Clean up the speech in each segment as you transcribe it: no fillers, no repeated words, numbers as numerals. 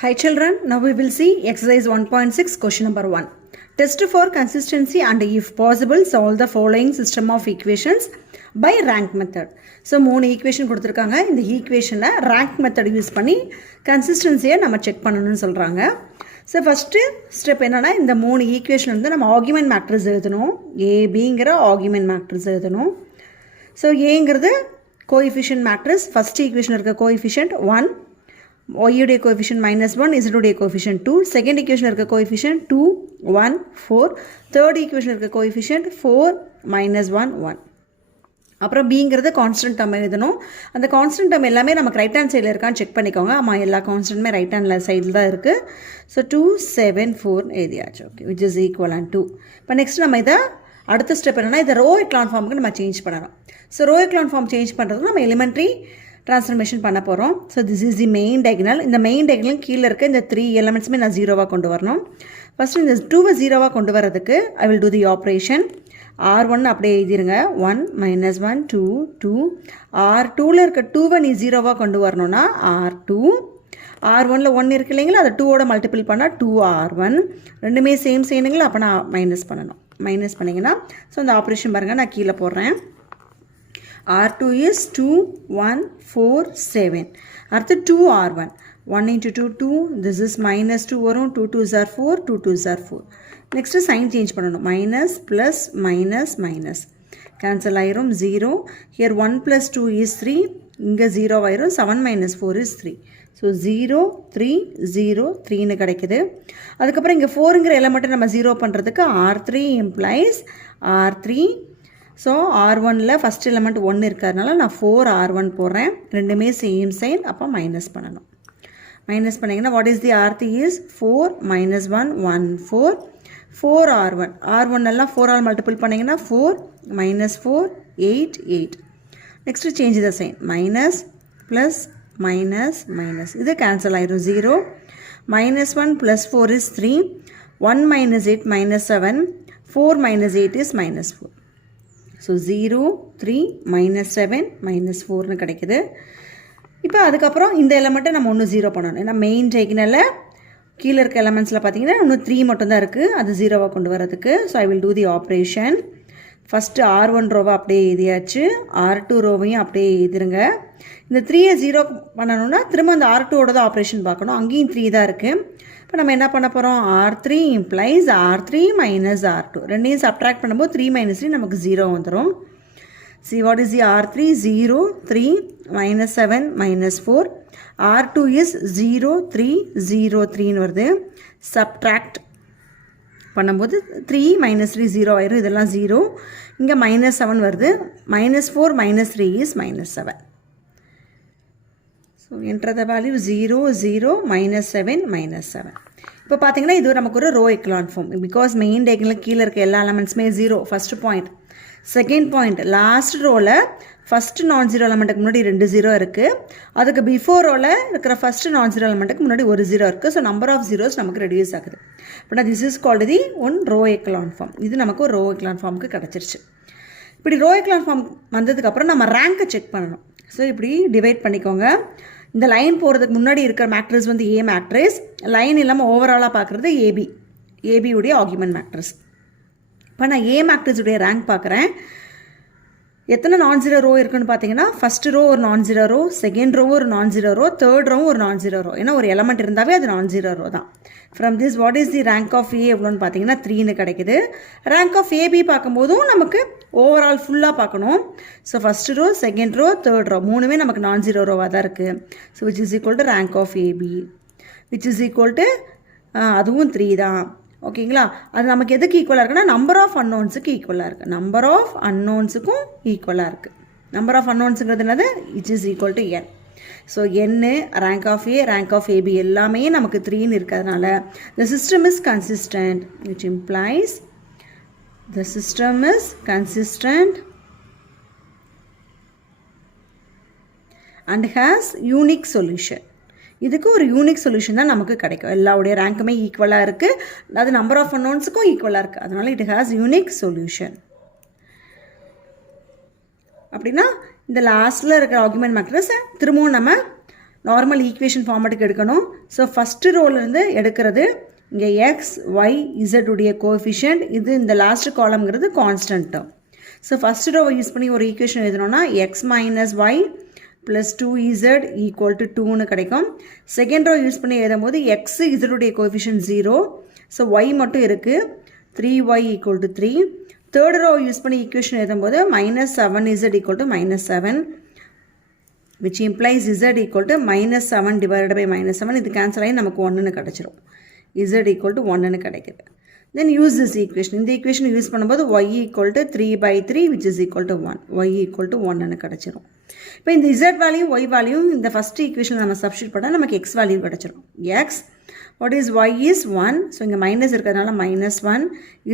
Hi children, now we will see exercise 1.6 question number 1. Test for consistency and if possible solve the following system of equations by rank method. So 3 equation கொடுத்திருக்காங்க. இந்த equationல rank method use பண்ணி consistency-யை நம்ம check பண்ணணும்னு சொல்றாங்க. So first step என்னன்னா இந்த 3 equation வந்து நம்ம argument matrix எழுதணும். ABங்கிற argument matrix எழுதணும். So Aங்கிறது coefficient matrix, first equation இருக்க coefficient 1, y உடைய coefficient -1, z உடைய coefficient 2, second equation இருக்க coefficient 2, 1, 4, third equation இருக்க coefficient 4, -1, 1. அப்புறம் bங்கிறது கான்ஸ்டன்ட் டேர்ம் எழுதணும். அந்த கான்ஸ்டன்ட் டேர்ம் எல்லாமே நமக்கு ரைட் ஹேண்ட் சைடில் இருக்கான்னு செக் பண்ணிக்கோங்க. ஆமாம், எல்லா கான்ஸ்டன்ட்டுமே ரைட் ஹேண்ட் சைடில் தான் இருக்குது. ஸோ 2, 7, 4 எழுதியாச்சு. Okay, which is equal to. இப்போ நெக்ஸ்ட் நம்ம இதை அடுத்த ஸ்டெப் என்னென்னா இதை ரோ எக்லான் ஃபார்முக்கு நம்ம சேஞ்ச் பண்ணணும். So row echelon form change பண்ணுறதுக்கு நம்ம எலிமெண்ட்ரி ட்ரான்ஸ்ஃபர்மேஷன் பண்ண போகிறோம். So this is the main diagonal. இந்த மெயின் டயகனல் கீழே இருக்க இந்த 3 எலிமெண்ட்ஸுமே நான் ஜீரோவாக கொண்டு வரணும். ஃபஸ்ட்டு இந்த 2வை ஜீரோவாக கொண்டு வரதுக்கு I will do the operation. R1 அப்படியே எழுதிருங்க. 1, -1, 2, 2. R2ல் இருக்க 2வை நீ ஜீரோவாக கொண்டு வரணும்னா R2. R1ல் 1 இருக்கு இல்லைங்களா, அதை 2ஓட மல்டிபிள் பண்ணால் 2R1. ரெண்டுமே சேம் செய்யணுங்களா, அப்போ நான் மைனஸ் பண்ணணும். மைனஸ் பண்ணிங்கன்னா ஸோ அந்த ஆப்ரேஷன் பாருங்கள், நான் கீழே போடுறேன். R2 is 2, 1, 4, 7. அடுத்து 2R1. 1 into 2, 2. This is -2 வரும். 2 2s are 4, 2 2s are 4. Next sign change பண்ணணும். Minus plus minus minus cancel ஆயிரும். 0. Here 1 + 2 is 3. இங்கே 0 ஆயிரும். 7 - 4 is 3. ஸோ 0, 3, 0, 3ன்னு கிடைக்குது. அதுக்கப்புறம் இங்கே 4ங்கிற எலமெண்ட்டை நம்ம 0 பண்ணுறதுக்கு R3 implies R3. ஸோ R1ல் ஃபஸ்ட் எலமெண்ட் 1 இருக்கிறதுனால நான் 4R1 போடுறேன். ரெண்டுமே சேம் சைன், அப்போ மைனஸ் பண்ணணும். மைனஸ் பண்ணிங்கன்னா what is the R3 is 4 - 1, 1, 4. 4R1. R1 எல்லாம் 4ஆல் மல்டிபிள் பண்ணிங்கன்னா 4 - 4, 8, 8. Next change the sign. Minus plus minus minus இது கேன்சல் ஆயிரும். 0. -1 + 4 is 3. 1 - 8 -7. 4 - 8 is -4. ஸோ 0, 3, -7, -4ன்னு கிடைக்குது. இப்போ அதுக்கப்புறம் இந்த எலமெண்ட்டை நம்ம ஒன்று 0 பண்ணணும். ஏன்னா மெயின் டயகனலில் கீழே இருக்க எலமெண்ட்ஸில் பார்த்தீங்கன்னா இன்னும் 3 மட்டும்தான் இருக்குது, அது 0வாக கொண்டு வரதுக்கு. So I will do the operation. First R1 ரோவை அப்படியே எழுதியாச்சு. R2 ரோவையும் அப்படியே எழுதிருங்க. இந்த 3யை 0 பண்ணணும்னா திரும்ப அந்த R2ஓட தான் ஆப்ரேஷன் பார்க்கணும். அங்கேயும் 3 தான் இருக்குது. இப்போ நம்ம என்ன பண்ண போகிறோம்? R3 implies R3 - R2. ரெண்டையும் சப்ட்ராக்ட் பண்ணும்போது 3 - 3 நமக்கு 0 வந்துடும். See what is the R3? 0, 3, -7, -4. R2 is 0, 3, 0, 3ன்னு வருது. சப்ட்ராக்ட் பண்ணும்போது 3 - 3 0 ஆயிரும். இதெல்லாம் 0. இங்கே -7 வருது. -4 - 3 is -7. So enter the value 0, 0, -7, -7. இப்போ பார்த்தீங்கன்னா இது நமக்கு ஒரு row echelon form. Because main diagonal கீழே இருக்க எல்லா எலமெண்ட்ஸுமே 0. First point. Second point, last ரோவில் ஃபஸ்ட்டு நான் ஜீரோ எலமெண்ட்டுக்கு முன்னாடி 2 0 இருக்குது. அதுக்கு பிஃபோர் ரோவில் இருக்கிற ஃபஸ்ட்டு நான் ஜீரோ எலமெண்ட்டுக்கு முன்னாடி 1 0 இருக்குது. ஸோ நம்பர் ஆஃப் ஜீரோஸ் நமக்கு ரெடியூஸ் ஆகுது. But this is called the one row echelon form. இது நமக்கு ஒரு ரோ எக்லான் ஃபார்முக்கு கிடச்சிருச்சு. இப்படி ரோ எக்லான் ஃபார்ம் வந்ததுக்கப்புறம் நம்ம ரேங்கை செக் பண்ணணும். ஸோ இப்படி டிவைட் பண்ணிக்கோங்க. இந்த லைன் போகிறதுக்கு முன்னாடி இருக்கிற மேட்ரிக்ஸ் வந்து ஏ மேட்ரிக்ஸ். லைன் இல்லாமல் ஓவராலாக பார்க்குறது ஏபி. ஏபியுடைய argument matrix. இப்போ நான் ஏ மேட்ரிக்ஸுடைய ரேங்க் பார்க்குறேன். எத்தனை நான் ஜீரோ ரோ இருக்குன்னு பார்த்தீங்கன்னா ஃபஸ்ட்டு ரோ ஒரு non zero row, second row ஒரு நான் ஜீரோ ரோ, தேர்ட் ரோவும் ஒரு நான் ஜீரோ ரோ. ஏன்னா ஒரு எலமெண்ட் இருந்தாவே அது நான் ஜீரோ ரோ தான். From this what is the rank of A எவ்வளோன்னு பார்த்தீங்கன்னா 3ன்னு கிடைக்குது. ரேங்க் ஆஃப் ஏபி பார்க்கும்போதும் நமக்கு ஓவரால் ஃபுல்லாக பார்க்கணும். So first row, second row, third row மூணுமே நமக்கு நான் ஜீரோ ரோவாக தான் இருக்குது. So which is equal to rank of AB which is equal to அதுவும் 3 தான். ஓகேங்களா? அது நமக்கு எதுக்கு ஈக்குவலாக இருக்குன்னா நம்பர் ஆஃப் அன்னோன்ஸுக்கு ஈக்குவலாக இருக்குது. நம்பர் ஆஃப் அன்னோன்ஸுக்கும் ஈக்குவலாக இருக்குது. நம்பர் ஆஃப் அன்னோன்ஸுங்கிறது என்னது? It is equal to n. So n, rank of A, rank of AB எல்லாமே நமக்கு 3ன்னு இருக்கிறதுனால the system is consistent, which implies the system is consistent and has unique solution. இதுக்கு ஒரு unique solution தான் நமக்கு கிடைக்கும். எல்லாவுடைய ரேங்க்குமே ஈக்குவலாக இருக்குது. அது நம்பர் ஆஃப் அன்னோன்ஸுக்கும் ஈக்குவலாக இருக்குது. அதனால் இட் ஹேஸ் யூனிக் சொல்யூஷன். அப்படின்னா இந்த லாஸ்ட்டில் இருக்கிற ஆர்குமெண்ட் மேட்ரிக்ஸை திரும்பவும் நம்ம நார்மல் ஈக்குவேஷன் ஃபார்மேட்டுக்கு எடுக்கணும். ஸோ ஃபஸ்ட்டு ரோலேருந்து எடுக்கிறது இங்கே எக்ஸ் ஒய் இசட் உடைய கோஎஃபிஷியன்ட், இது இந்த லாஸ்ட் காலம்ங்கிறது கான்ஸ்டன்ட் டேர்ம். ஸோ ஃபஸ்ட் ரோவை யூஸ் பண்ணி ஒரு ஈக்குவேஷன் எழுதணும்னா X minus Y plus 2z equal to 2ன்னு கிடைக்கும். செகண்ட் ரோ யூஸ் பண்ணி எழுதும்போது எக்ஸ் இசடுடைய கோஎஃபிஷியன்ட் 0, ஸோ ஒய் மட்டும் இருக்குது, 3y equal to 3. Third row use பண்ணி ஈக்குவேஷன் எழுதும்போது minus 7z equal to minus 7, which implies z equal to minus 7 divided by minus 7. இது cancel ஆகி நமக்கு 1ன்னு கிடைச்சிரும். z equal to 1ன்னு கிடைக்குது. Then use this equation. இந்த equation யூஸ் பண்ணும்போது y equal to 3 by 3 which is equal to 1. y equal to 1ன்னு கிடைச்சிரும். இப்போ இந்த z value y value இந்த first equation நம்ம substitute பண்ணா நமக்கு x value கிடைச்சிரும். x, what is y is 1. So இங்க minus இருக்கிறதுனால minus 1.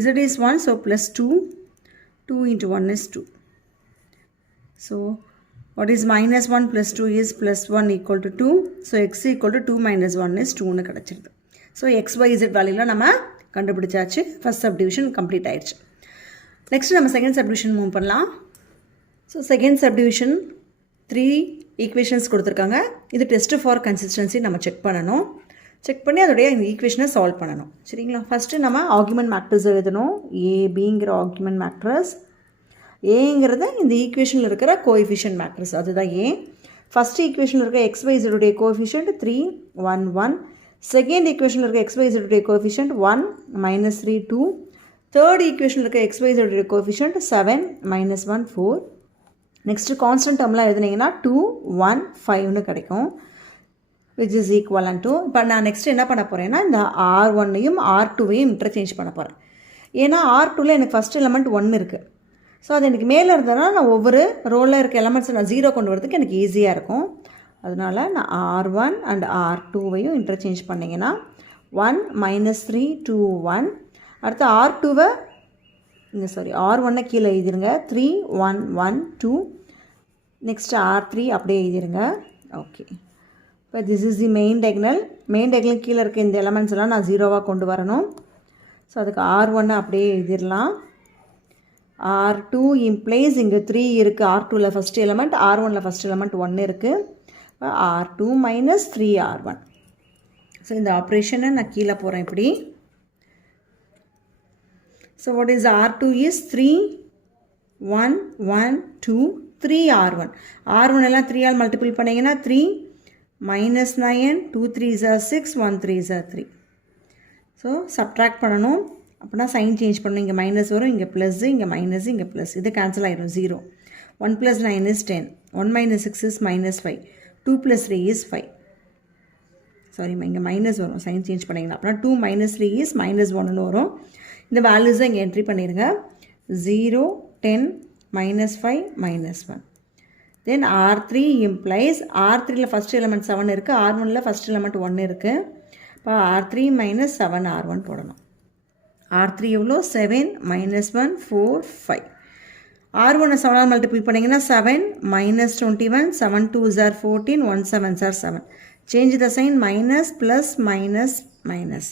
z is 1, so plus 2. 2 into 1 is 2. So what is minus 1 plus 2 is plus 1 equal to 2. So x equal to 2 minus 1 is 2ன்னு கிடைச்சிருது. So x, y, z வேல்யூல நம்ம கண்டுபிடிச்சாச்சு. First subdivision complete ஆயிடுச்சு. Next நம்ம second subdivision move பண்ணலாம். So second subdivision 3 equations கொடுத்துருக்காங்க. இது test for consistency நம்ம check பண்ணணும். செக் பண்ணி அதோடைய இந்த ஈக்குவேஷனை சால்வ் பண்ணணும். சரிங்களா? ஃபஸ்ட்டு நம்ம ஆர்குமெண்ட் மேட்ரிக்ஸ் எழுதணும். ஏபிங்கிற ஆர்குமெண்ட் மேட்ரிக்ஸ், ஏங்கிறது இந்த ஈக்குவேஷனில் இருக்கிற கோஎஃபிஷியன்ட் மேட்ரிக்ஸ், அதுதான் ஏ. ஃபஸ்ட் ஈக்குவேஷனில் இருக்க XYZ உடைய கோஎஃபிஷியன்ட் 3 1 1. செகண்ட் ஈக்குவேஷனில் இருக்க XYZ உடைய கோஎஃபிஷியன்ட் 1 minus 3 2. தேர்ட் ஈக்குவேஷனில் இருக்க XYZ உடைய கோஎஃபிஷியன்ட் 7 minus 1 4. நெக்ஸ்ட்டு கான்ஸ்டன்ட் டேர்ம்லாம் எழுதுனீங்கன்னா 2 1 5ன்னு கிடைக்கும், which is equivalent to. இப்போ நான் நெக்ஸ்ட் என்ன பண்ண போகிறேன்னா இந்த R1ஐயும் R2வையும் இன்டர்சேஞ்ச் பண்ண போகிறேன். ஏன்னா R2ல எனக்கு ஃபஸ்ட் எலமெண்ட் 1 இருக்குது. ஸோ அது எனக்கு மேலே இருந்ததுனா நான் ஒவ்வொரு ரோலில் இருக்க எலமெண்ட்ஸை நான் 0 கொண்டு வரதுக்கு எனக்கு ஈஸியாக இருக்கும். அதனால் நான் R1 அண்ட் R2வையும் இன்டர்சேஞ்ச் பண்ணிங்கன்னா 1 minus 3 2 1. அடுத்து R2வை இங்கே R1ஐ கீழே எழுதிருங்க, 3 1 1 2. நெக்ஸ்ட்டு R3 அப்படியே எழுதிருங்க. ஓகே, இப்போ this is the main diagonal. Main diagonal கீழே இருக்க இந்த எலமெண்ட்ஸ் எல்லாம் நான் 0வாக கொண்டு வரணும். ஸோ அதுக்கு R1 அப்படியே எழுதிடலாம். R2 implies இங்கே 3 இருக்குது. R2ல ஃபஸ்ட் எலமெண்ட், R1ல ஃபஸ்ட் எலமெண்ட் 1 இருக்குது. R2 minus 3R1. ஸோ இந்த ஆப்ரேஷனை நான் கீழே போகிறேன் இப்படி. So what is R2 is 3 1 1 2 3R1. R1 எல்லாம் 3 ஆல் மல்டிபிள் பண்ணிங்கன்னா 3 minus 9 2 3s are 6 1 3s are 3. So subtract பண்ணணும். அப்படின்னா சைன் சேஞ்ச் பண்ணணும். இங்கே மைனஸ் வரும், இங்கே ப்ளஸ்ஸு, இங்கே மைனஸ், இங்கே ப்ளஸ். இது கேன்சல் ஆகிடும். 0 1 plus 9 is 10. 1 minus 6 is minus 5. 2 plus 3 is 5. சாரிம்மா, இங்கே மைனஸ் வரும் சைன் சேஞ்ச் பண்ணிங்கன்னா. அப்படின்னா 2 minus 3 is minus 1ன்னு வரும். இந்த வேல்யூஸை இங்கே என்ட்ரி பண்ணிடுங்க. 0 10 minus 5 minus 1. தென் R3 implies R3ல ஃபஸ்ட் எலமெண்ட் 7 இருக்குது, R1ல ஃபஸ்ட் எலமெண்ட் 1 இருக்குது. இப்போ R3 minus 7 R1 போடணும். R3 எவ்வளோ? 7 minus 1 4 5. R1 7 மல்டிபிள் பண்ணிங்கன்னா 7 minus 21 7 2s are 14 1 7s are 7. Change the sign, minus plus minus minus.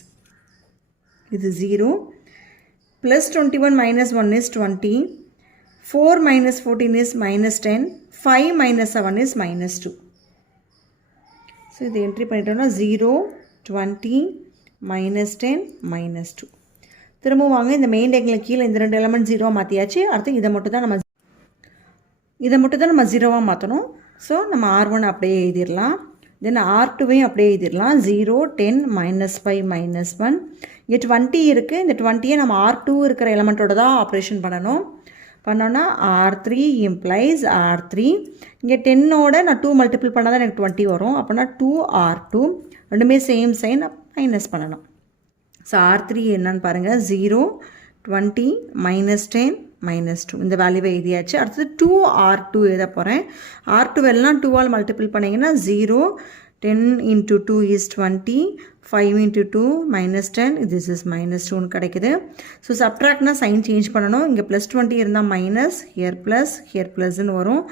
இது 0. Plus 21 minus 1 is 20. 4 minus 14 is minus 10. 5 minus 7 is minus 2. So இது entry பண்ணிட்டோம்னா 0 20 minus 10 minus 2. திரும்ப வாங்க, இந்த main diagonal கீழே இந்த 2 எலமெண்ட் 0வாக மாற்றியாச்சு. அடுத்து இதை மட்டும் தான் நம்ம 0வாக மாற்றணும். ஸோ நம்ம R1 அப்படியே எழுதிடலாம். தென் R2வையும் அப்படியே எழுதிடலாம். 0 10 minus 5 minus 1. இங்கே 20 இருக்குது. இந்த 20யை நம்ம R2 இருக்கிற எலமெண்ட்டோட தான் ஆப்ரேஷன் பண்ணோன்னா R3 implies R3. இங்கே 10ஓட நான் 2 மல்டிபிள் பண்ணால் தான் எனக்கு 20 வரும். அப்படின்னா 2R2 ரெண்டுமே சேம் சைன் மைனஸ் பண்ணணும். ஸோ R3 என்னன்னு பாருங்கள், 0 20 minus 10 minus 2. இந்த வேல்யூவை எழுதியாச்சு. அடுத்தது 2R2 எழுத போகிறேன். R2 எல்லாம் 2 ஆல் மல்டிபிள் பண்ணிங்கன்னா 0 10 into 2 is 20 5 into 2 minus 10 this is minus 2ன்னு கிடைக்குது. ஸோ சப்ட்ராக்ட்னா சைன் சேஞ்ச் பண்ணணும். இங்கே ப்ளஸ் 20 இருந்தால் மைனஸ், ஹியர் ப்ளஸ்ன்னு வரும்.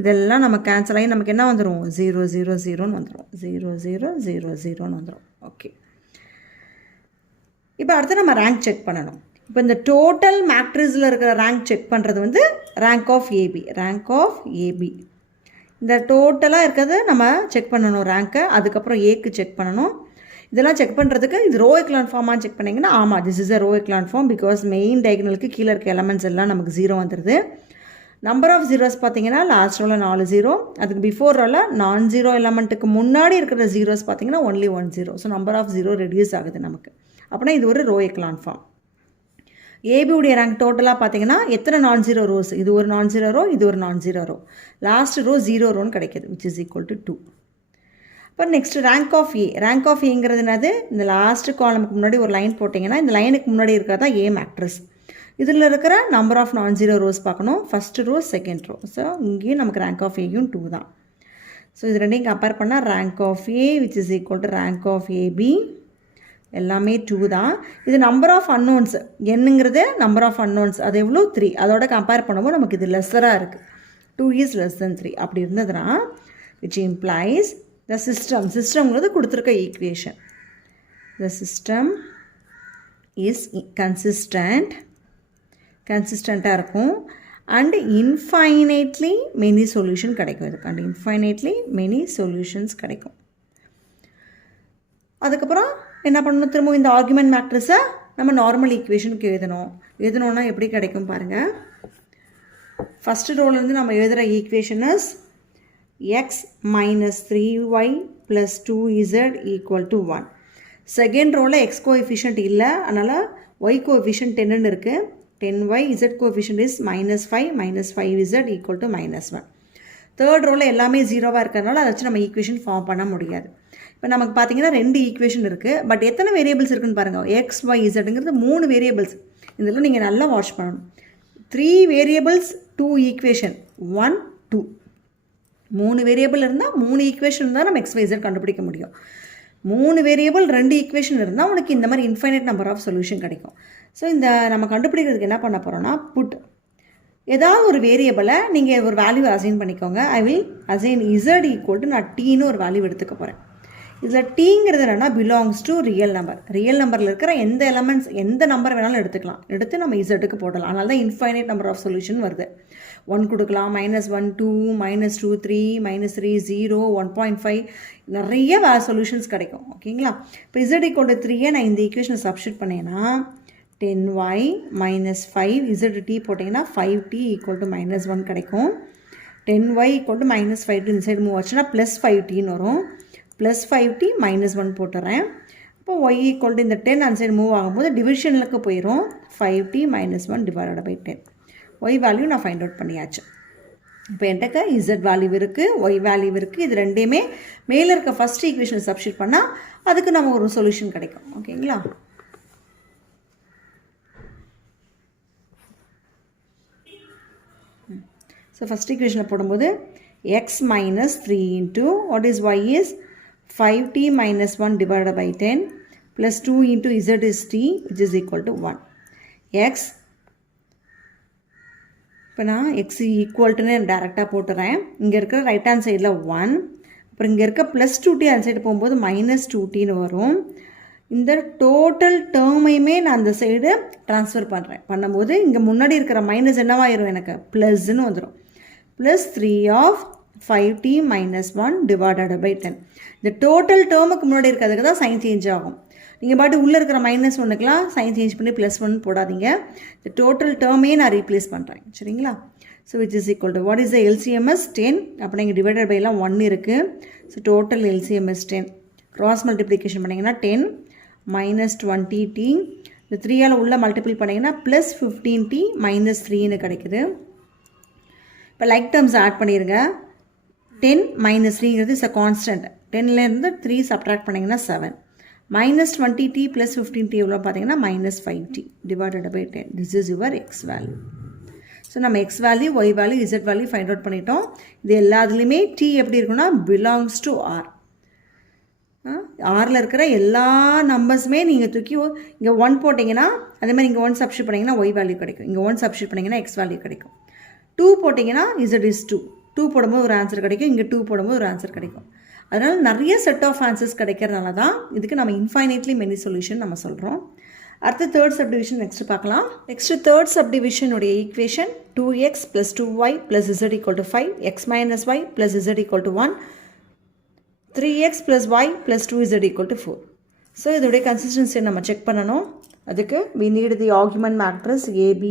இதெல்லாம் நம்ம கேன்சல் ஆகி நமக்கு என்ன வந்துடும்? 0 0 0ன்னு வந்துடும். 0 0 0 0ன்னு வந்துடும். ஓகே, இப்போ அடுத்து நம்ம ரேங்க் செக் பண்ணணும். இப்போ இந்த டோட்டல் மேட்ரிக்ஸில் இருக்கிற ரேங்க் செக் பண்ணுறது வந்து ரேங்க் ஆஃப் ஏபி. இந்த டோட்டலாக இருக்கிறது நம்ம செக் பண்ணணும் ரேங்க்கை. அதுக்கப்புறம் ஏக்கு செக் பண்ணணும். இதெல்லாம் செக் பண்ணுறதுக்கு இது ரோ எக்லான் ஃபார்மான்னு செக் பண்ணிங்கன்னா ஆமாம் this is a row echelon form. Because main டயகனலுக்கு கீழே இருக்க எலமெண்ட்ஸ் எல்லாம் நமக்கு 0 வந்துடுது. நம்பர் ஆஃப் ஜீரோஸ் பார்த்தீங்கன்னா லாஸ்ட் ரோவில் 4 0, அதுக்கு பிஃபோர் ரோவில் நான் ஜீரோ எலமெண்ட்டுக்கு முன்னாடி இருக்கிற ஜீரோஸ் பார்த்தீங்கன்னா only 1 0. So number of 0 reduce ஆகுது நமக்கு. அப்படின்னா இது ஒரு ரோ எக்லான் ஃபார்ம். ஏபியுடைய ரேங்க் டோட்டலாக பார்த்தீங்கன்னா எத்தனை நான் ஜீரோ ரோஸ், இது ஒரு நான் ஜீரோ ரோ, இது ஒரு non zero row, last row 0 ரோன்னு கிடைக்கிது, விச் இஸ் ஈக்குவல் டு 2. அப்புறம் next rank of A. Rank of ஏங்கிறது என்னது, இந்த லாஸ்ட் காலமுக்கு முன்னாடி ஒரு லைன் போட்டிங்கன்னா இந்த லைனுக்கு முன்னாடி இருக்கிறதா ஏ மேட்ரிக்ஸ். இதில் இருக்கிற number of non zero rows பார்க்கணும், first row second row. So இங்கேயும் நமக்கு ரேங்க் ஆஃப் ஏயும் 2 தான். ஸோ இது ரெண்டையும் கம்பேர் பண்ணால் rank of A which is equal to rank of AB எல்லாமே 2 தான். இது நம்பர் ஆஃப் அன்னோன்ஸ், என்னங்கிறது நம்பர் ஆஃப் அன்னோன்ஸ், அது எவ்வளோ 3. அதோட கம்பேர் பண்ணும்போது நமக்கு இது லெஸ்ஸராக இருக்குது, 2 இஸ் லெஸ் தென் 3. அப்படி இருந்ததுன்னா விச் இம்ப்ளைஸ் த சிஸ்டம்ங்கிறது கொடுத்துருக்க ஈக்குவேஷன், த சிஸ்டம் இஸ் கன்சிஸ்டண்ட்டாக இருக்கும் அண்ட் இன்ஃபைனைட்லி மெனி சொல்யூஷன் கிடைக்கும். இதுக்கு அண்ட் இன்ஃபைனைட்லி மெனி சொல்யூஷன்ஸ் கிடைக்கும். அதுக்கப்புறம் என்ன பண்ணணும், திரும்ப இந்த ஆர்குமெண்ட் மேட்ரிக்ஸை நம்ம நார்மல் ஈக்குவேஷனுக்கு எழுதணும்னா எப்படி கிடைக்கும் பாருங்கள். ஃபஸ்ட்டு ரோலேருந்து நம்ம எழுதுகிற equation is x minus 3y plus 2z equal to 1. செகண்ட் ரோவில் x கோஎஃபிஷியன்ட் இல்லை, அதனால் y கோஎஃபிஷியன்ட் 10ன்னு இருக்குது. 10y, z coefficient is -5 5z equal to -1. தேர்ட் ரோவில் எல்லாமே 0வாக இருக்கிறதுனால அதை வச்சு நம்ம ஈக்குவேஷன் ஃபார்ம் பண்ண முடியாது. இப்போ நமக்கு பார்த்தீங்கன்னா 2 ஈக்குவேஷன் இருக்குது. பட் எத்தனை வேரியபிள்ஸ் இருக்குதுன்னு பாருங்கள். x, y, zங்கிறது 3 variables. இதெல்லாம் நீங்கள் நல்லா வாட்ச் பண்ணணும். 3 வேரியபிள்ஸ் 2 ஈக்குவேஷன் 1 2. 3 வேரியபிள் இருந்தால் 3 ஈக்குவேஷன் இருந்தால் நம்ம XYZ கண்டுபிடிக்க முடியும். 3 வேரியபிள் 2 ஈக்குவேஷன் இருந்தால் உனக்கு இந்த மாதிரி இன்ஃபைனைட் நம்பர் ஆஃப் சொல்யூஷன் கிடைக்கும். ஸோ இந்த நம்ம கண்டுபிடிக்கிறதுக்கு என்ன பண்ண போகிறோம்னா, புட் ஏதாவது ஒரு வேரியபிளை நீங்கள் ஒரு வேல்யூ அசைன் பண்ணிக்கோங்க. I will assign Z equal to நான் டீன்னு ஒரு வேல்யூ எடுத்துக்க போகிறேன். இதில் டீங்கிறது என்னென்னா belongs to real number. Real நம்பரில் இருக்கிற எந்த எலமெண்ட்ஸ் எந்த நம்பர் வேணாலும் எடுத்துக்கலாம், எடுத்து நம்ம இசட்டுக்கு போடலாம். அதனால தான் இன்ஃபைனைட் நம்பர் ஆஃப் சொல்யூஷன் வருது. 1 கொடுக்கலாம், -1 2 -2 3 -3 0 1.5 நிறைய சொல்யூஷன்ஸ் கிடைக்கும். ஓகேங்களா. இப்போ Z ஈக்குவல் டு 3 நான் இந்த ஈக்குவேஷனை சப்ஸ்டிட் பண்ணேன்னா 10y -5 ZT போட்டிங்கன்னா 5t ஈக்குவல் டு -1 கிடைக்கும். 10y ஈக்குவல் டு -5 இந்த சைடு மூவ் ஆச்சுன்னா +5tன்னு வரும். +5t -1 போட்டுறேன். இப்போ y ஈக்குவல் டு இந்த 10 அந்த சைடு மூவ் ஆகும்போது டிவிஷனுக்கு போயிடும். 5t -1 divided by 10. y value நான் ஃபைண்ட் அவுட் பண்ணியாச்சு. இப்போ என்கிட்ட z வேல்யூ இருக்குது, y வேல்யூ இருக்குது. இது ரெண்டையுமே மேலே இருக்க ஃபஸ்ட் ஈக்குவேஷன் சப்ஸ்டிட் பண்ணால் அதுக்கு நம்ம ஒரு சொல்யூஷன் கிடைக்கும். ஓகேங்களா. ஸோ ஃபஸ்ட் ஈக்குவேஷனில் போடும்போது x -3 into what is y is 5t -1 divided by 10 plus 2 into z is t which is equal to 1. x இப்போ நான் x ஈக்குவல்ட்டுன்னு டேரெக்டாக போட்டுறேன். இங்கே இருக்கிற ரைட் ஹேண்ட் சைடில் 1, அப்புறம் இங்கே இருக்க +2t அந்த சைடு போகும்போது -2tன்னு வரும். இந்த டோட்டல் டேர்மையுமே நான் அந்த சைடு ட்ரான்ஸ்ஃபர் பண்ணும்போது இங்கே முன்னாடி இருக்கிற மைனஸ் என்னவாயிரும், எனக்கு ப்ளஸ்ன்னு வந்துடும். +3 of 5t -1 divided by 10. இந்த டோட்டல் டேர்முக்கு முன்னாடி இருக்கிறதுக்கு தான் சைன் சேஞ்ச் ஆகும். நீங்கள் பாட்டு உள்ளே இருக்கிற -1க்குலாம் சைன் சேஞ்ச் பண்ணி +1 போடாதீங்க. இந்த டோட்டல் டேர்மே நான் ரீப்ளேஸ் பண்ணுறேன். சரிங்களா. So which is equal to what is the LCM is 10. அப்போ நீங்கள் டிவைடட் பைலாம் 1 இருக்குது. So total LCM is 10. Cross multiplication பண்ணிங்கன்னா 10 -20t. இந்த 3ஆல் உள்ள மல்டிபிள் பண்ணிங்கன்னா +15t -3ன்னு கிடைக்குது. இப்போ லைக் டேர்ம்ஸ் ஆட் பண்ணிடுங்க. 10 -3ங்கிறது இஸ் அ கான்ஸ்டன்ட். 10லேருந்து 3 சப்ட்ராக்ட் பண்ணிங்கன்னா 7. -20t +15t எவ்வளோ பார்த்தீங்கன்னா -5t divided by 10. This is your X value. So நம்ம X value, Y value, Z value find out பண்ணிட்டோம். இது எல்லாத்துலேயுமே t எப்படி இருக்குன்னா பிலாங்ஸ் டு ஆர். ஆரில் இருக்கிற எல்லா நம்பர்ஸுமே நீங்கள் தூக்கி இங்கே 1 போட்டிங்கன்னா அதே மாதிரி இங்கே 1 சப்ஸ்டிட் பண்ணிங்கன்னா ஒய் வேல்யூ கிடைக்கும். இங்கே 1 சப்ஸ்டிட் பண்ணிங்கன்னா எக்ஸ் வேல்யூ கிடைக்கும். 2 போட்டிங்கன்னா இசட் இஸ் 2. 2 போடும்போது ஒரு ஆன்சர் கிடைக்கும், இங்கே 2 போடும்போது ஒரு ஆன்சர் கிடைக்கும். அதனால் நிறைய செட் ஆஃப் ஆன்சர்ஸ் கிடைக்கிறதுனால தான் இதுக்கு நம்ம இன்ஃபைனைட்லி மெனி சொல்யூஷன் நம்ம சொல்கிறோம். அடுத்து தேர்ட் சப்டிவிஷன் நெக்ஸ்ட் பார்க்கலாம். நெக்ஸ்ட் தேர்ட் சப்டிவிஷனுடைய equation 2x + 2y + z = 5, x - y + z = 1, 3x + y + 2z = 4. So இதோடைய கன்சிஸ்டன்சியை நம்ம செக் பண்ணணும். அதுக்கு we need the augment matrix AB.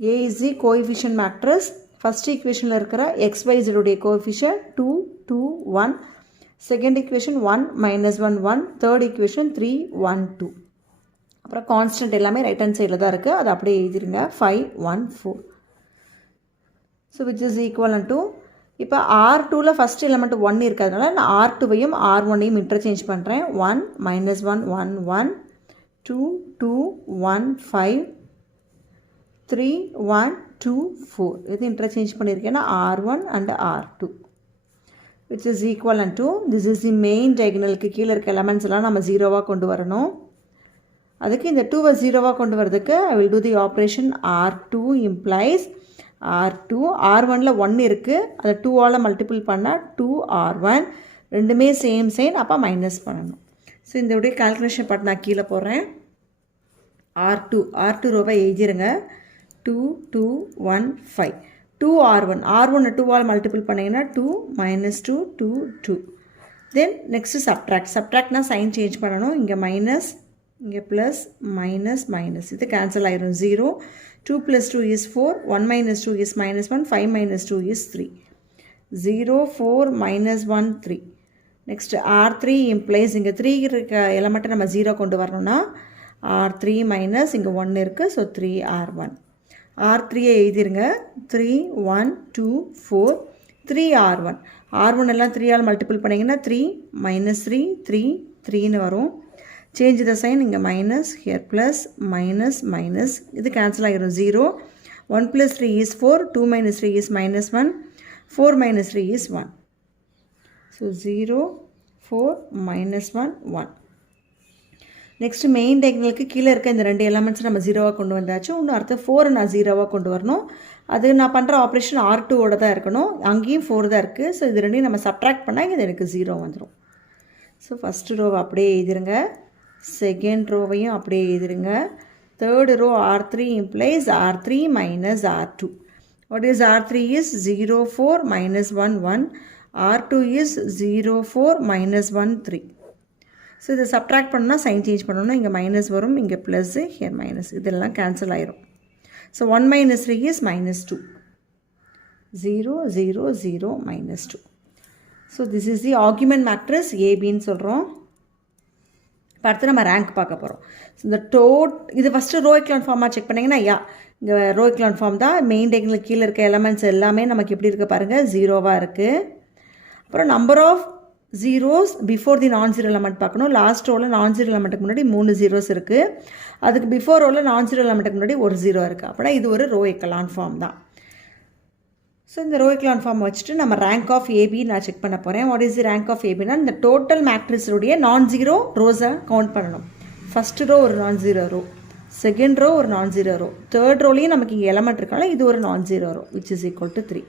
A is the coefficient matrix. First ஈக்குவேஷனில் இருக்கிற xyz உடைய coefficient 2, 2, 1. Second equation 1, -1, 1. Third equation 3, 1, 2. அப்புறம் constant எல்லாமே right hand சைடில் தான் இருக்குது. அதை அப்படியே எழுதிருங்க. 5, 1, 4. So which is equivalent to, இப்போ R2ல் ஃபஸ்ட் எலிமெண்ட் 1 இருக்கிறதுனால நான் R2வையும் R1ஐயும் இன்டர்சேஞ்ச் பண்ணுறேன். 1, -1, 1, 1, 2, 2, 1, 5, 3, 1, 2, 4. இது இன்டர்சேஞ்ச் பண்ணியிருக்கேன்னா R1 and R2 which is equivalent to, this is the main diagonalக்கு கீழே இருக்க எலமெண்ட்ஸ் எல்லாம் நம்ம ஜீரோவாக கொண்டு வரணும். அதுக்கு இந்த 2வை ஜீரோவாக கொண்டு வரதுக்கு I will do the operation R2 implies R2. R1ல் 1 இருக்குது, அதை 2ஆல் மல்டிபிள் பண்ணால் 2R1. ரெண்டுமே சேம் சைன், அப்போ மைனஸ் பண்ணணும். ஸோ இந்த கால்குலேஷன் பார்த்து நான் கீழே போடுறேன். R2 ரோவை எழுதிருங்க. 2, 2, 1, 5. 2R1. R1 2ஆல் மல்டிபிள் பண்ணிங்கன்னா 2, -2, 2, 2. தென் நெக்ஸ்ட்டு சப்ட்ராக்ட்னா சைன் சேஞ்ச் பண்ணணும். இங்கே மைனஸ், இங்கே ப்ளஸ், மைனஸ், மைனஸ். இது கேன்சல் ஆயிரும். 0. 2 + 2 is 4. 1 - 2 is -1. 5 - 2 is 3. 0, 4, -1, 3. Next R3 implies இங்கே 3 இருக்க எலமெண்ட்டை நம்ம 0 கொண்டு வரணும்னா R3 மைனஸ் இங்கே 1 இருக்குது. So 3R1. R3ஐ எழுதிருங்க. 3, 1, 2, 4, 3R1. R1 எல்லாம் 3ஆல் மல்டிபிள் பண்ணிங்கன்னா 3, -3, 3, 3ன்னு வரும். சேஞ்ச் த சைன், இங்கே minus, here plus, minus, minus. இது கேன்சல் ஆகிடும். 0. 1 + 3 is 4. 2 - 3 is -1. 4 - 3 is 1. So 0, 4, -1, 1. Next main டயகனலுக்கு கீழே இருக்க இந்த ரெண்டு எலமெண்ட்ஸ் நம்ம ஜீரோவாக கொண்டு வந்தாச்சு. இன்னும் அடுத்த 4 நான் ஜீரோவாக கொண்டு வரணும். அது நான் பண்ணுற ஆப்ரேஷன் R2ஓட தான் இருக்கணும். அங்கேயும் 4 தான் இருக்குது. ஸோ இது ரெண்டையும் நம்ம சப்ட்ராக்ட் பண்ணால் இது எனக்கு 0 வந்துடும். ஸோ ஃபஸ்ட்டு ரோவை அப்படியே எழுதிருங்க. செகண்ட் ரோவையும் அப்படியே எழுதிருங்க. Third row R3 implies R3 minus R2. What is R3 is 0, 4, -1, 1. R2 is 0, 4, -1, 3. So இதை சப்ட்ராக்ட் பண்ணால் சைன் சேஞ்ச் பண்ணணும். இங்கே மைனஸ் வரும், இங்கே ப்ளஸ்ஸு, ஹியர் மைனஸ். இதெல்லாம் கேன்சல் ஆயிரும். So 1 - 3 is -2. 0, 0, 0, -2. So this is the argument matrix ஏபின்னு சொல்கிறோம். இப்போ அடுத்து நம்ம ரேங்க் பார்க்க போகிறோம். ஸோ இந்த இது ஃபஸ்ட்டு ரோ எக்லான் ஃபார்மாக செக் பண்ணிங்கன்னா இங்கே ரோ எக்லான் ஃபார்ம் தான். மெயின் டயகனலுக்கு கீழே இருக்க எலமெண்ட்ஸ் எல்லாமே நமக்கு எப்படி இருக்குது பாருங்கள், ஜீரோவாக இருக்குது. அப்புறம் number of zeros before the non zero element பார்க்கணும். லாஸ்ட் ரோவில் நான் ஜீரோ எலமெண்ட்டுக்கு முன்னாடி 3 ஜீரோஸ் இருக்குது. அதுக்கு பிஃபோர் ரோவில் நான் ஜீரோ எலமெண்ட்டுக்கு முன்னாடி 1 ஜீரோ இருக்குது. அப்படின்னா இது ஒரு ரோ எக்கலான் ஃபார்ம் தான். ஸோ இந்த ரோ எக்கலான் ஃபார்ம் வச்சுட்டு நம்ம ரேங்க் ஆஃப் ஏபி நான் செக் பண்ண போகிறேன். What is the rank of ஏபினா இந்த டோட்டல் மேட்ரிக்ஸுடைய நான் ஜீரோ ரோஸை கவுண்ட் பண்ணணும். ஃபஸ்ட்டு ரோ ஒரு non zero row, second row ஒரு நான் ஜீரோ ரோ, தேர்ட் ரோலையும் நமக்கு இங்கே எலமெண்ட் இருக்கால இது ஒரு non zero row which is equal to 3.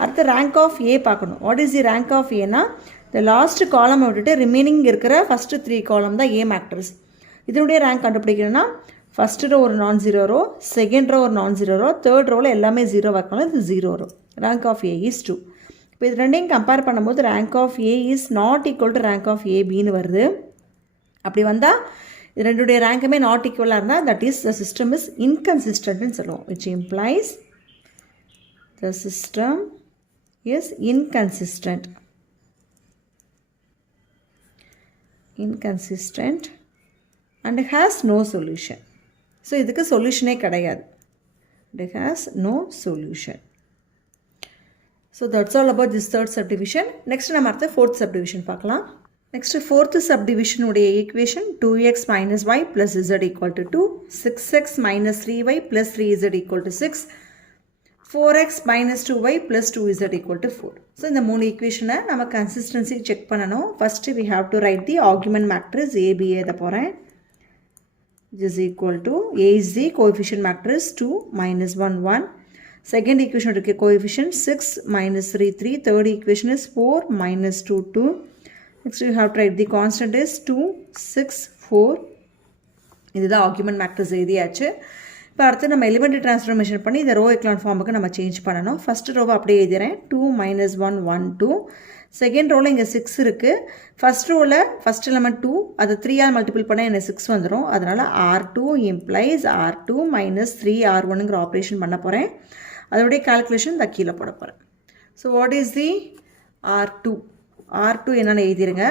அடுத்து ரேங்க் ஆஃப் ஏ பார்க்கணும். What is the rank of ஏனா இந்த லாஸ்ட் காலம் விட்டுட்டு ரிமைனிங் இருக்கிற ஃபஸ்ட்டு 3 காலம் தான் ஏ மேட்ரிக்ஸ். இதனுடைய ரேங்க் கண்டுபிடிக்கணும்னா ஃபஸ்ட்டு ரோ ஒரு non zero row, second row ஒரு நான் ஜீரோ ரோ, தேர்ட் ரோவில் எல்லாமே ஜீரோ வைக்கணும். இது 0 row. Rank of A is 2. இப்போ இது ரெண்டையும் கம்பேர் பண்ணும்போது rank of A is not equal to rank of ஏபின்னு வருது. அப்படி வந்தால் இது ரெண்டுடைய ரேங்குமே நாட் ஈக்குவலாக இருந்தால் that is the system is இன்கன்சிஸ்டன்ட்னு சொல்லுவோம். Which implies the system is inconsistent and has no solution. So இதுக்கு சொல்யூஷனே கிடையாது. It has no solution. So that's all about this third subdivision. Next நம்ம அடுத்த fourth subdivision பார்க்கலாம். Next fourth subdivision உடைய equation 2x minus y plus z equal to 2, 6x minus 3y plus 3z equal to 6, 4x minus 2y plus 2z equal to 4. So இந்த மூணு ஈக்குவேஷனை நம்ம consistency check பண்ணணும். First we have to write the argument matrix AB எழுத போகிறேன். This is equal to A is the coefficient matrix 2 minus 1 1. Second equation இருக்கு coefficient 6 minus 3 3. Third equation is 4 minus 2 2. Next we have to write the constant is 2 6 4. இதுதான் argument matrix எழுதியாச்சு. இப்போ அடுத்து நம்ம elementary transformation பண்ணி இந்த ரோ எக்லான் ஃபார்முக்கு நம்ம சேஞ்ச் பண்ணணும். ஃபஸ்ட்டு ரோவை அப்படியே எழுதிறேன். 2 - 1 1 2. செகண்ட் ரோவில் இங்கே 6 இருக்குது. ஃபஸ்ட் ரோவில் ஃபஸ்ட் எலிமெண்ட் 2, அதை 3ஆல் மல்டிபிள் பண்ணால் எனக்கு 6 வந்துடும். அதனால் R2 implies R2 - 3R1ங்கிற ஆப்ரேஷன் பண்ண போகிறேன். அதோடைய கால்குலேஷன் இந்த கீழே போட போகிறேன். So what is the R2? R2 என்னென்னு எழுதிருங்க.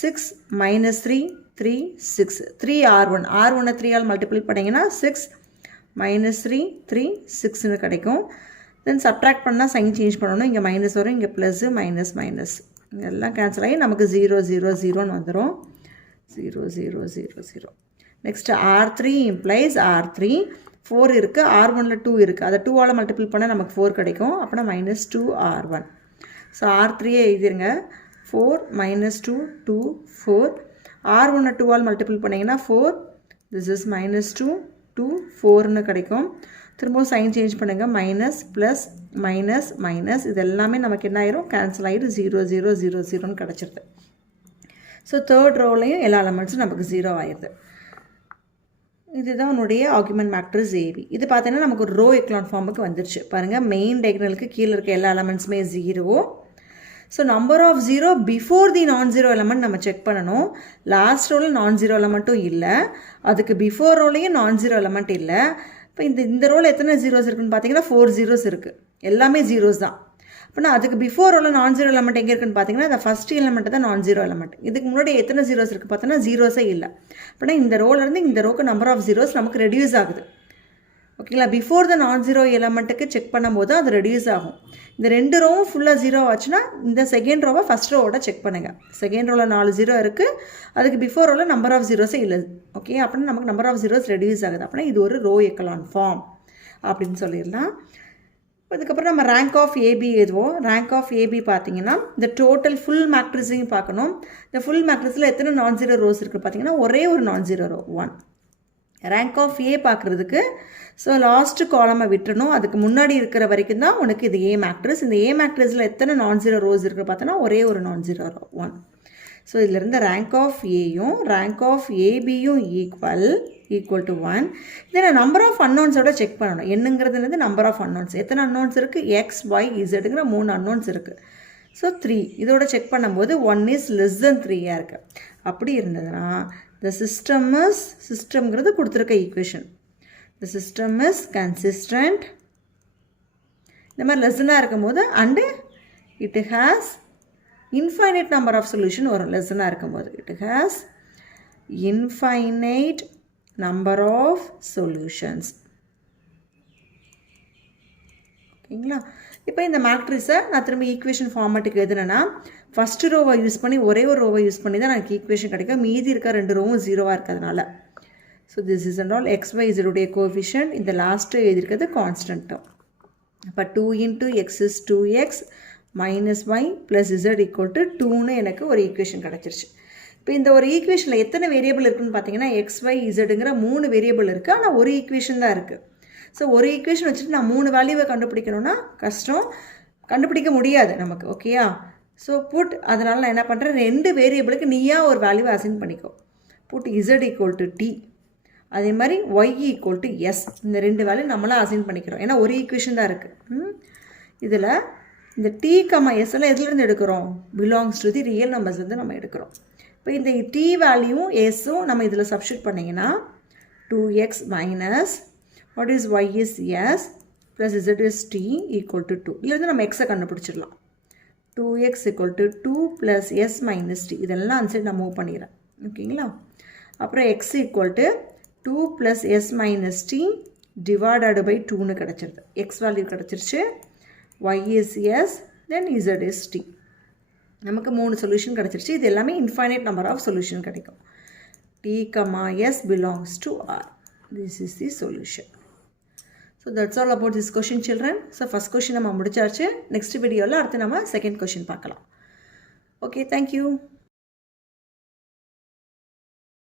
6 - 3 3 6 3R1. R1 3ஆல் மல்டிபிள் பண்ணிங்கன்னா 6 - 3 3 6ன்னு கிடைக்கும். தென் சப்ட்ராக்ட் பண்ணால் சைன் சேஞ்ச் பண்ணணும். இங்கே மைனஸ் வரும், இங்கே ப்ளஸ்ஸு மைனஸ் மைனஸ் இதெல்லாம் கேன்சல் ஆகி நமக்கு 0 0 0ன்னு வந்துடும். 0 0 0 0. Next R3 implies R3. 4 இருக்குது, R1ல் 2 இருக்குது. அதை 2ஆல் மல்டிபிள் பண்ணால் நமக்கு 4 கிடைக்கும். அப்படின்னா -2R1. ஸோ R3யே எழுதிருங்க. 4 - 2 2 4. R1 2ஆல் மல்டிபிள் பண்ணிங்கன்னா 4. திஸ் இஸ் -2 2 4ன்னு கிடைக்கும். திரும்பவும் சைன் சேஞ்ச் பண்ணுங்கள். மைனஸ் ப்ளஸ் மைனஸ் மைனஸ் இது எல்லாமே நமக்கு என்ன ஆயிரும்? கேன்சல் ஆகிடும். 0 0 0 0ன்னு கிடச்சிருது. ஸோ தேர்ட் ரோலையும் எல்லா எலமெண்ட்ஸும் நமக்கு 0 ஆயிடுது. இதுதான் உன்னுடைய ஆர்குமெண்ட் மேட்ரிக்ஸ் AB. இது பார்த்தீங்கன்னா நமக்கு ஒரு ரோ எக்லான் ஃபார்முக்கு வந்துருச்சு. பாருங்கள், மெயின் டயகனலுக்கு கீழே இருக்க எல்லா எலமெண்ட்ஸுமே 0. So number of 0 before the நான்-0 எலமெண்ட் நம்ம செக் பண்ணணும். லாஸ்ட் ரோவில் நான்-0 எலமெண்ட்டும் இல்லை, அதுக்கு பிஃபோர் ரோலையும் நான்-0 எலமெண்ட் இல்லை. இப்போ இந்த ரோவில் எத்தனை ஜீரோஸ் இருக்குன்னு பார்த்தீங்கன்னா 4 ஜீரோஸ் இருக்குது. எல்லாமே ஜீரோஸ் தான். அப்படின்னா அதுக்கு பிஃபோர் ரோவில் நான்-0 எலமெண்ட் எங்கே இருக்குன்னு பார்த்தீங்கன்னா அந்த ஃபஸ்ட் எலமெண்ட் தான் நான்-0 எலமெண்ட். இதுக்கு முன்னாடி எத்தனை ஜீரோஸ் இருக்குது பார்த்தோன்னா ஜீரோஸே இல்லை. அப்படின்னா இந்த ரோலேருந்து இந்த ரோக்கு நம்பர் ஆஃப் ஜீரோஸ் நமக்கு ரெடியூஸ் ஆகுது. ஓகேங்களா? பிஃபோர் த நான்-0 எலமெண்ட்டுக்கு செக் பண்ணும்போது அது ரெடியூஸ் ஆகும். இந்த 2 ரோவும் ஃபுல்லாக 0 ஆச்சுன்னா இந்த செகண்ட் ரோவை ஃபஸ்ட் ரோவோட செக் பண்ணுங்கள். செகண்ட் ரோவில் 4 0 இருக்குது, அதுக்கு பிஃபோர் ரோவில் நம்பர் ஆஃப் ஜீரோஸே இல்லை. ஓகே, அப்படின்னா நமக்கு நம்பர் ஆஃப் ஜீரோஸ் ரெடியூஸ் ஆகுது. அப்படின்னா இது ஒரு ரோ எக்கலான் ஃபார்ம் அப்படின்னு சொல்லிடலாம். அதுக்கப்புறம் நம்ம ரேங்க் ஆஃப் ஏபி எழுதுவோம். ரேங்க் ஆஃப் ஏபி பார்த்தீங்கன்னா இந்த டோட்டல் ஃபுல் மேட்ரிக்ஸையும் பார்க்கணும். இந்த ஃபுல் மேட்ரிக்ஸில் எத்தனை நான்-0 ரோஸ் இருக்குது பார்த்தீங்கன்னா ஒரே ஒரு நான்-0 ரோ 1. ரேங்க் ஆஃப் ஏ பார்க்குறதுக்கு ஸோ லாஸ்ட்டு காலமை விட்டுறணும். அதுக்கு முன்னாடி இருக்கிற வரைக்கும் தான் உனக்கு இது ஏ மேட்ரிக்ஸ். இந்த ஏ மேட்ரிக்ஸில் எத்தனை நான்-0 ரோஸ் இருக்குது பார்த்தோன்னா ஒரே ஒரு நான்-0 ரோ 1. ஸோ இதிலிருந்து ரேங்க் ஆஃப் ஏயும் ரேங்க் ஆஃப் ஏபியும் ஈக்குவல் டு 1. இதை நான் நம்பர் ஆஃப் அன்னோன்ஸோட செக் பண்ணணும். என்னங்கிறது நம்பர் ஆஃப் அன்னோன்ஸ். எத்தனை அன்னோன்ஸ் இருக்குது? X, Y, Zங்கிற 3 அன்னோன்ஸ் இருக்குது. ஸோ 3 இதோட செக் பண்ணும்போது 1 இஸ் லெஸ் தென் 3யாக இருக்குது. அப்படி இருந்ததுன்னா the சிஸ்டம்ங்கிறது கொடுத்துருக்க equation. the system is consistent. இந்த மாதிரி லெஸ்ஸனாக இருக்கும்போது and it has infinite number of solution வரும். லெஸ்ஸனாக இருக்கும்போது it has infinite number of solutions. ஓகேங்களா? இப்போ இந்த மேட்ரிக்ஸை நான் திரும்ப ஈக்குவேஷன் ஃபார்மேட்டுக்கு எழுதுனேன்னா ஃபஸ்ட்டு ரோவை யூஸ் பண்ணி ஒரே ஒரு ரோவை யூஸ் பண்ணி தான் எனக்கு ஈக்குவேஷன் கிடைக்கும். மீதி இருக்க 2 ரோவும் 0வாக இருக்கிறதுனால. So this is and all XY இதோடைய கோஎஃபிஷியன்ட். இந்த லாஸ்ட்டு எழுதியிருக்கிறது கான்ஸ்டன்ட் டேர்ம். அப்போ 2 × X is 2X minus Y plus Z equal to 2ன்னு எனக்கு ஒரு ஈக்குவேஷன் கிடச்சிருச்சு. இப்போ இந்த ஒரு ஈக்குவேஷனில் எத்தனை வேரியபிள் இருக்குதுன்னு பார்த்தீங்கன்னா XY Zங்கிற 3 வேரியபிள் இருக்குது. ஆனால் ஒரு ஈக்குவேஷன் தான் இருக்குது. ஸோ ஒரு ஈக்குவேஷன் வச்சுட்டு நான் 3 வேல்யூவை கண்டுபிடிக்கணும்னா கஷ்டம், கண்டுபிடிக்க முடியாது நமக்கு. ஓகேயா? ஸோ புட் அதனால் நான் என்ன பண்ணுறேன், 2 வேரியபிளுக்கு நீயா ஒரு வேல்யூவை அசைன் பண்ணிக்கோ. Put Z equal to T, அதே மாதிரி Y equal to S. இந்த 2 வேல்யூ நம்மளாம் அசைன் பண்ணிக்கிறோம். ஏன்னா ஒரு ஈக்குவேஷன் தான் இருக்குது. இதில் இந்த T, S எல்லாம் எதுலேருந்து எடுக்கிறோம்? Belongs to the real numbers வந்து நம்ம எடுக்கிறோம். இப்போ இந்த T வேல்யூவும் Sவும் நம்ம இதில் சப்ஸ்டியூட் பண்ணிங்கன்னா 2X minus what is Y is S plus Z is T equal to 2. இதிலிருந்து நம்ம Xஐ கண்டுபிடிச்சிடலாம். 2X equal to 2 plus S minus T. இதெல்லாம் அந்த சைடு நான் மூவ் பண்ணிடுறேன். ஓகேங்களா? அப்புறம் X equal to 2 plus S minus T divided by 2ன்னு கிடச்சிருது. X வேல்யூ கிடச்சிருச்சு. Y is S, then Z is T. நமக்கு 3 சொல்யூஷன் கிடச்சிருச்சு. இது எல்லாமே இன்ஃபைனைட் நம்பர் ஆஃப் சொல்யூஷன் கிடைக்கும். T, S belongs to R. This is the solution. So that's all about this question, children. So first question நம்ம முடிச்சாச்சு. Next videoல அடுத்து நம்ம second question பார்க்கலாம். Okay, thank you.